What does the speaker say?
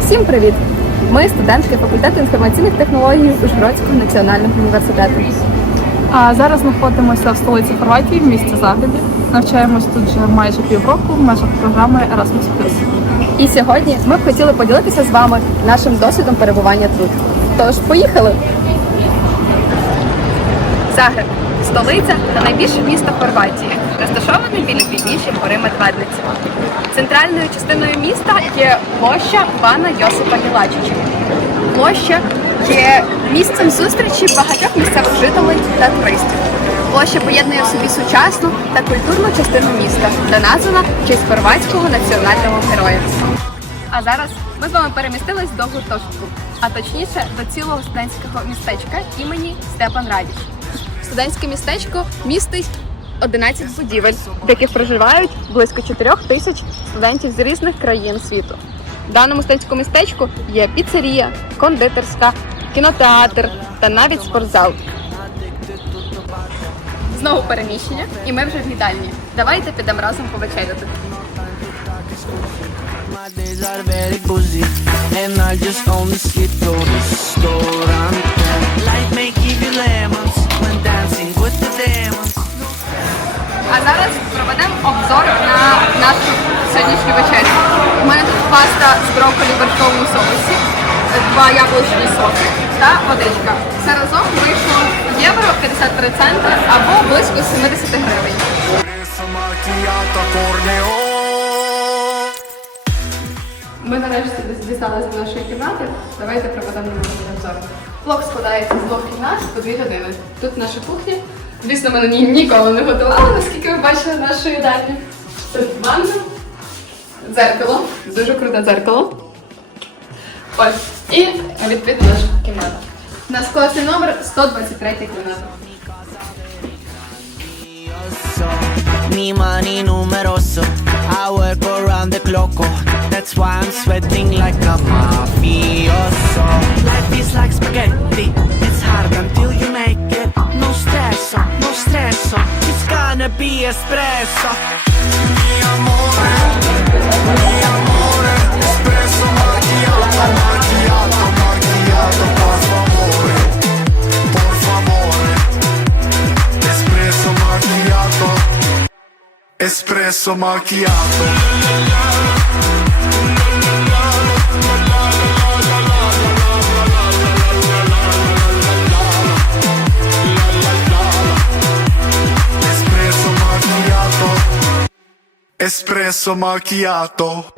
Всім привіт! Ми студентки факультету інформаційних технологій Ужгородського національного університету. А зараз знаходимося в столиці Хорватії, в місті Загребі. Навчаємось тут вже майже півроку в межах програми Erasmus+. І сьогодні ми б хотіли поділитися з вами нашим досвідом перебування тут. Тож, поїхали! Загреб столиця та найбільше місто Хорватії, розташоване біля північної гори Медведниці. Центральною частиною міста є площа Бана Йосипа Мілачича. Площа є місцем зустрічі багатьох місцевих жителей та туристів. Площа поєднує в собі сучасну та культурну частину міста та названа в честь хорватського національного героя. А зараз ми з вами перемістились до гуртожитку, а точніше до цілого студентського містечка імені Степан Радіч. Студентське містечко містить 11 будівель, в яких проживають близько 4 тисяч студентів з різних країн світу. В даному студентському містечку є піцерія, кондитерська, кінотеатр та навіть спортзал. Знову переміщення, і ми вже в їдальні. Давайте підемо разом повечеряти. And I just only skip to restaurant Life may give you lemons паста з брокколі в вершковому соусі, два яблучні соки та водичка. Все разом вийшло євро 53 центи або близько 70 гривень. Ми нарешті дісталися до нашої кімнати. Давайте проведемо обзор. Блок складається з двох кімнат по дві години. Тут наша кухня. Звісно, ми на ніколи не готували, наскільки ви бачили нашу їдальню. Тут ванна, дзеркало, дуже круте дзеркало. Ось. І відповідно наша кімната. У нас класний номер 123 кімната. So, mi mani numeroso I work around the clock oh. That's why I'm sweating like a mafioso Life is like spaghetti It's hard until you make it No stress, oh, no stress oh. It's gonna be espresso. Mi amore, mi amore Espresso macchiato, macchiato, macchiato Por favore, por favore Espresso macchiato Espresso macchiato Espresso macchiato